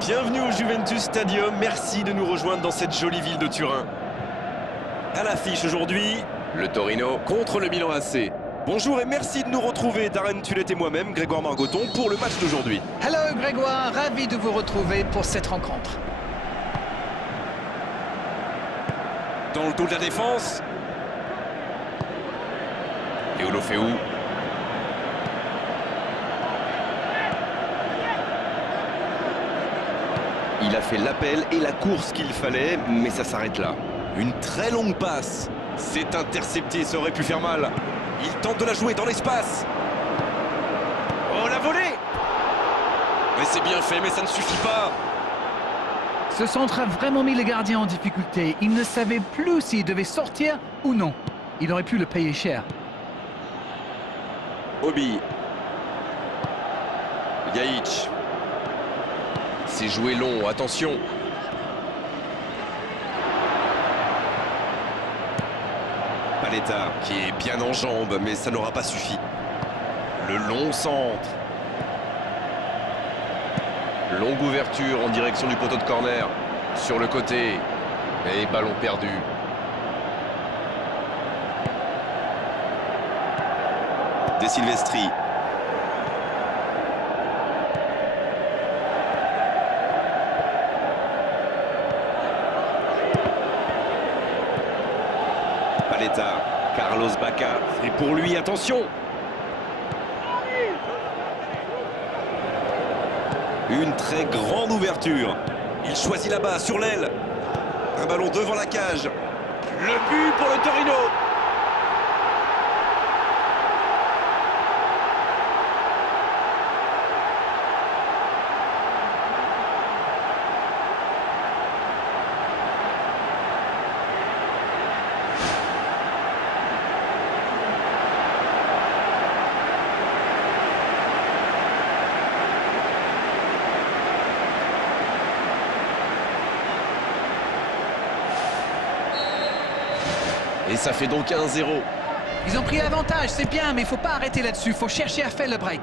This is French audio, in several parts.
Bienvenue au Juventus Stadium, merci de nous rejoindre dans cette jolie ville de Turin. À l'affiche aujourd'hui, le Torino contre le Milan AC. Bonjour et merci de nous retrouver, Darren Tullet et moi-même, Grégoire Margoton, pour le match d'aujourd'hui. Hello Grégoire, ravi de vous retrouver pour cette rencontre. Dans le dos de la défense. Et Olofeu. Il a fait l'appel et la course qu'il fallait, mais ça s'arrête là. Une très longue passe. C'est intercepté, ça aurait pu faire mal. Il tente de la jouer dans l'espace. Oh, la volée! Mais c'est bien fait, mais ça ne suffit pas. Ce centre a vraiment mis le gardien en difficulté. Il ne savait plus s'il devait sortir ou non. Il aurait pu le payer cher. Obi. Gaïch. C'est joué long, attention. Paletta qui est bien en jambes, mais ça n'aura pas suffi. Le long centre. Longue ouverture en direction du poteau de corner. Sur le côté. Et ballon perdu. De Silvestri. Paletta, Carlos Bacca, c'est pour lui, attention. Une très grande ouverture. Il choisit là-bas, sur l'aile. Un ballon devant la cage. Le but pour le Torino. Et ça fait donc 1-0. Ils ont pris l'avantage, c'est bien, mais il ne faut pas arrêter là-dessus. Il faut chercher à faire le break.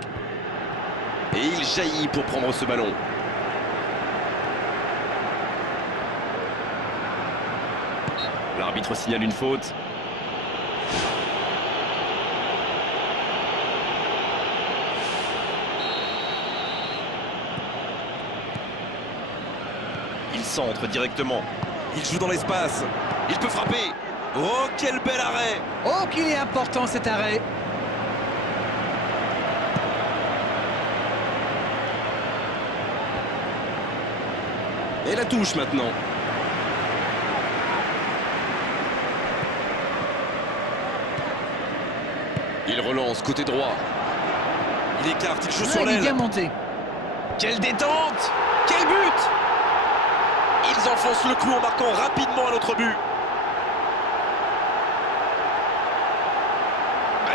Et il jaillit pour prendre ce ballon. L'arbitre signale une faute. Il centre directement. Il joue dans l'espace. Il peut frapper. Oh, quel bel arrêt! Oh, qu'il est important cet arrêt! Et la touche maintenant. Il relance côté droit. Il écarte, il joue sur l'aile. Il est bien monté. Quelle détente! Quel but! Ils enfoncent le clou en marquant rapidement à l'autre but.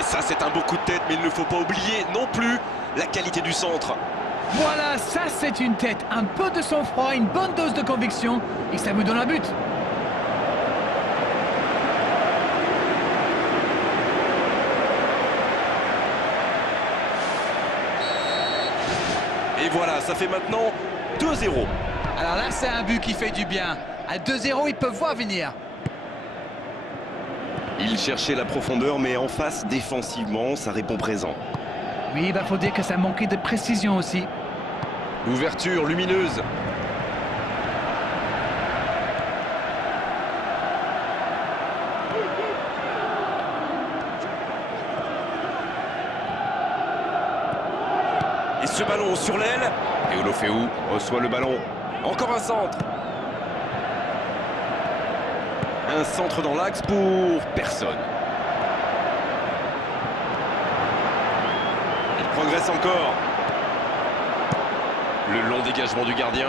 Ça, c'est un beau coup de tête, mais il ne faut pas oublier non plus la qualité du centre. Voilà, ça c'est une tête. Un peu de sang-froid, une bonne dose de conviction, et ça vous donne un but. Et voilà, ça fait maintenant 2-0. Alors là, c'est un but qui fait du bien. À 2-0, ils peuvent voir venir. Il cherchait la profondeur, mais en face, défensivement, ça répond présent. Oui, il faut dire que ça manquait de précision aussi. Ouverture lumineuse. Et ce ballon sur l'aile. Et Olofeu reçoit le ballon. Encore un centre. Un centre dans l'axe pour personne. Il progresse encore. Le long dégagement du gardien.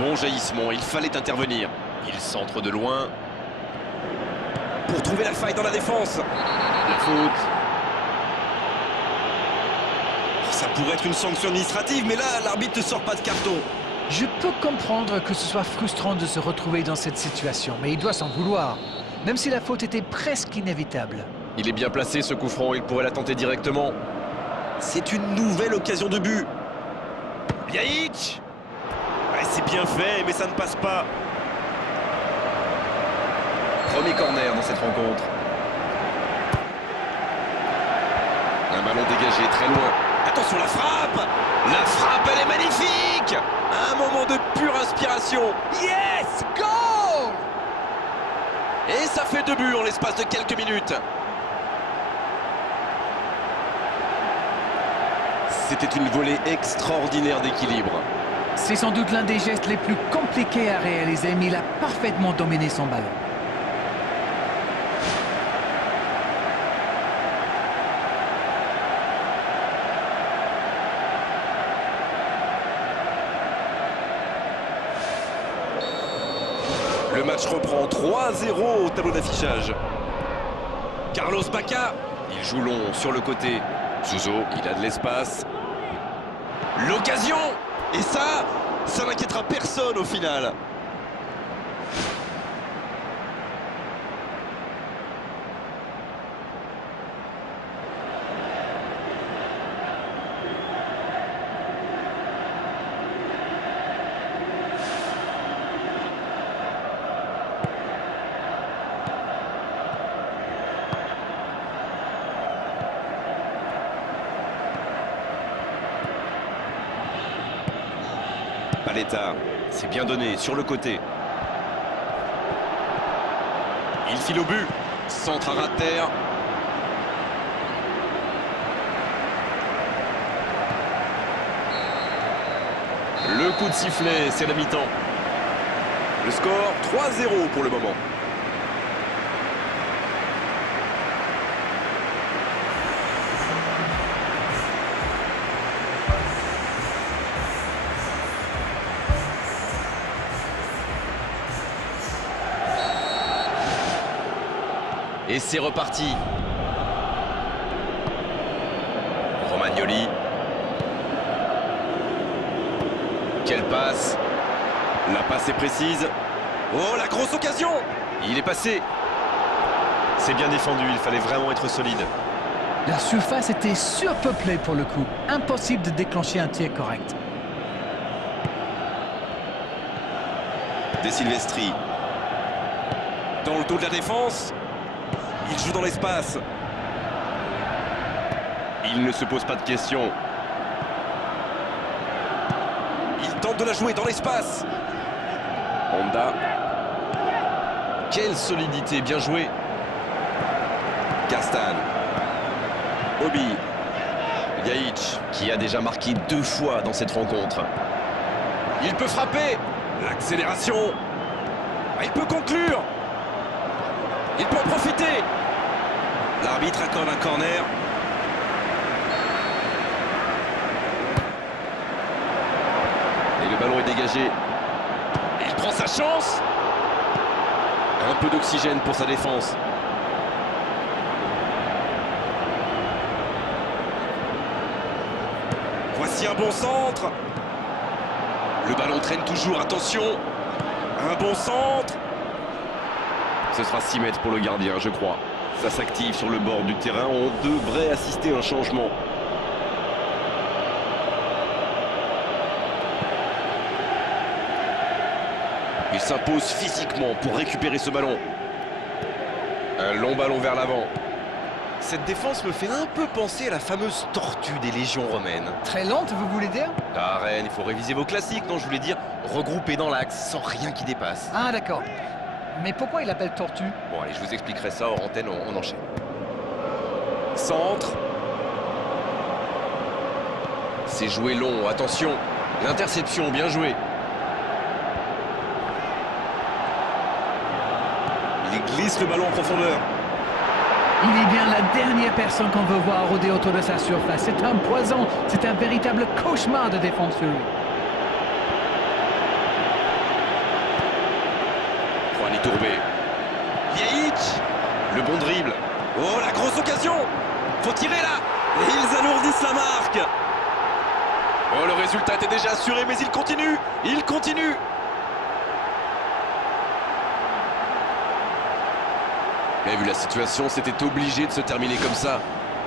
Bon jaillissement, il fallait intervenir. Il centre de loin. pour trouver la faille dans la défense. La faute. Ça pourrait être une sanction administrative, mais là, l'arbitre ne sort pas de carton. Je peux comprendre que ce soit frustrant de se retrouver dans cette situation, mais il doit s'en vouloir, même si la faute était presque inévitable. Il est bien placé, ce coup franc, il pourrait la tenter directement. C'est une nouvelle occasion de but. Ljajic. Ouais, c'est bien fait, mais ça ne passe pas. Premier corner dans cette rencontre. Un ballon dégagé très loin. Attention, la frappe! La frappe, elle est magnifique! Un moment de pure inspiration. Yes! Goal! Et ça fait 2 buts en l'espace de quelques minutes. C'était une volée extraordinaire d'équilibre. C'est sans doute l'un des gestes les plus compliqués à réaliser, mais il a parfaitement dominé son ballon. Le match reprend 3-0 au tableau d'affichage. Carlos Bacca, il joue long sur le côté. Suso, il a de l'espace. L'occasion! Et ça n'inquiétera personne au final. Paletta, c'est bien donné sur le côté. Il file au but. Centre à ras de terre. Le coup de sifflet, c'est la mi-temps. Le score 3-0 pour le moment. Et c'est reparti. Romagnoli. Quelle passe. La passe est précise. Oh, la grosse occasion. Il est passé. C'est bien défendu, il fallait vraiment être solide. La surface était surpeuplée pour le coup. Impossible de déclencher un tir correct. De Silvestri. Dans le dos de la défense. Il joue dans l'espace. Il ne se pose pas de questions. Il tente de la jouer dans l'espace. Honda. Quelle solidité, bien joué. Castan. Obi. Ljajic, qui a déjà marqué 2 fois dans cette rencontre. Il peut frapper. L'accélération. Il peut conclure. Il peut en profiter. L'arbitre accorde un corner. Et le ballon est dégagé. Il prend sa chance. Un peu d'oxygène pour sa défense. Voici un bon centre. Le ballon traîne toujours, attention. Un bon centre. Ce sera 6 mètres pour le gardien, je crois. Ça s'active sur le bord du terrain. On devrait assister à un changement. Il s'impose physiquement pour récupérer ce ballon. Un long ballon vers l'avant. Cette défense me fait un peu penser à la fameuse tortue des légions romaines. Très lente, vous voulez dire? La reine, il faut réviser vos classiques. Non, je voulais dire regrouper dans l'axe, sans rien qui dépasse. Ah d'accord. Mais pourquoi il appelle tortue? Bon, allez, je vous expliquerai ça hors antenne, on enchaîne. Centre. C'est joué long, attention. L'interception, bien joué. Il glisse le ballon en profondeur. Il est bien la dernière personne qu'on veut voir rôder autour de sa surface. C'est un poison, c'est un véritable cauchemar de défendre sur lui. Juan Iturbe. Ljajic. Le bon dribble. Oh, la grosse occasion. Faut tirer là. Et ils alourdissent la marque. Oh, le résultat était déjà assuré, mais il continue. Il continue. Et vu la situation, c'était obligé de se terminer comme ça.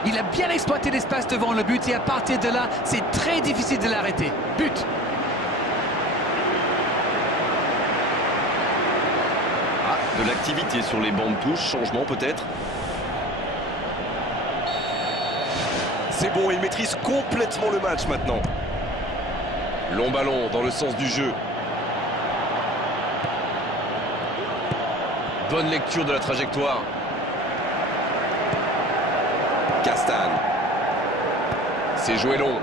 Il a bien exploité l'espace devant le but et à partir de là, c'est très difficile de l'arrêter. But! Ah, de l'activité sur les bancs de touche, changement peut-être. C'est bon, il maîtrise complètement le match maintenant. Long ballon dans le sens du jeu. Bonne lecture de la trajectoire. Castan. C'est joué long.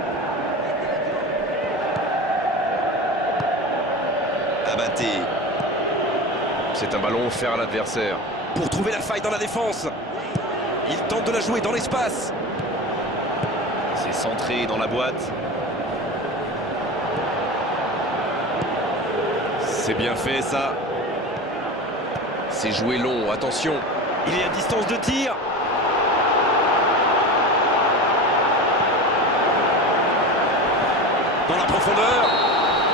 Abaté. C'est un ballon offert à l'adversaire. Pour trouver la faille dans la défense. Il tente de la jouer dans l'espace. C'est centré dans la boîte. C'est bien fait ça. C'est joué long, attention. Il est à distance de tir. Dans la profondeur.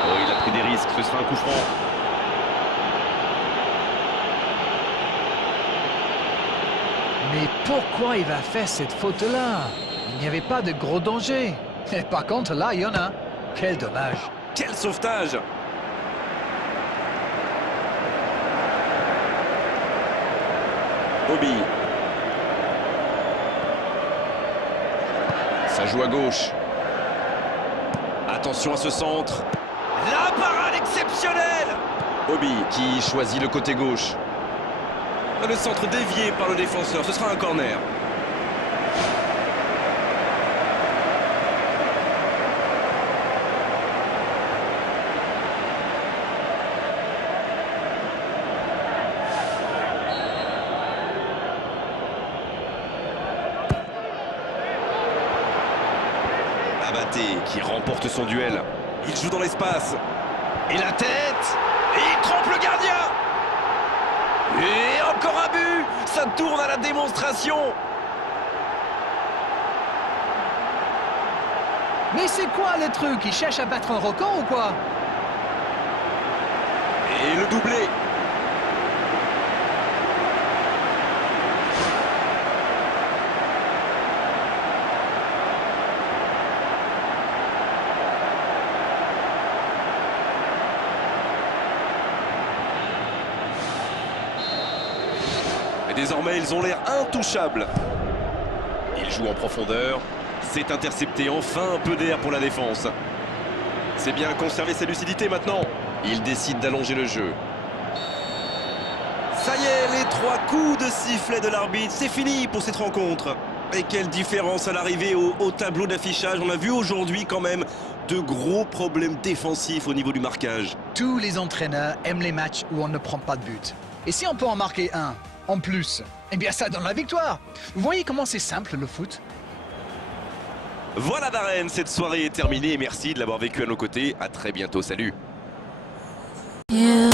Oh, il a pris des risques, ce sera un coup franc. Mais pourquoi il va faire cette faute-là? Il n'y avait pas de gros danger. Et par contre, là, il y en a. Quel dommage. Quel sauvetage! Bobby. Ça joue à gauche. Attention à ce centre. La parade exceptionnelle! Bobby qui choisit le côté gauche. Le centre dévié par le défenseur, ce sera un corner. Abaté qui remporte son duel. Il joue dans l'espace. Et la tête. Et il trompe le gardien. Et encore un but. Ça tourne à la démonstration. Mais c'est quoi le truc? Il cherche à battre un record ou quoi? Et le doublé. Et désormais, ils ont l'air intouchables. Il joue en profondeur. C'est intercepté. Enfin, un peu d'air pour la défense. C'est bien conserver sa lucidité maintenant. Il décide d'allonger le jeu. Ça y est, les 3 coups de sifflet de l'arbitre. C'est fini pour cette rencontre. Et quelle différence à l'arrivée au tableau d'affichage. On a vu aujourd'hui quand même de gros problèmes défensifs au niveau du marquage. Tous les entraîneurs aiment les matchs où on ne prend pas de but. Et si on peut en marquer un en plus, eh bien ça donne la victoire. Vous voyez comment c'est simple le foot? Voilà Darren, cette soirée est terminée et merci de l'avoir vécu à nos côtés. À très bientôt, salut. You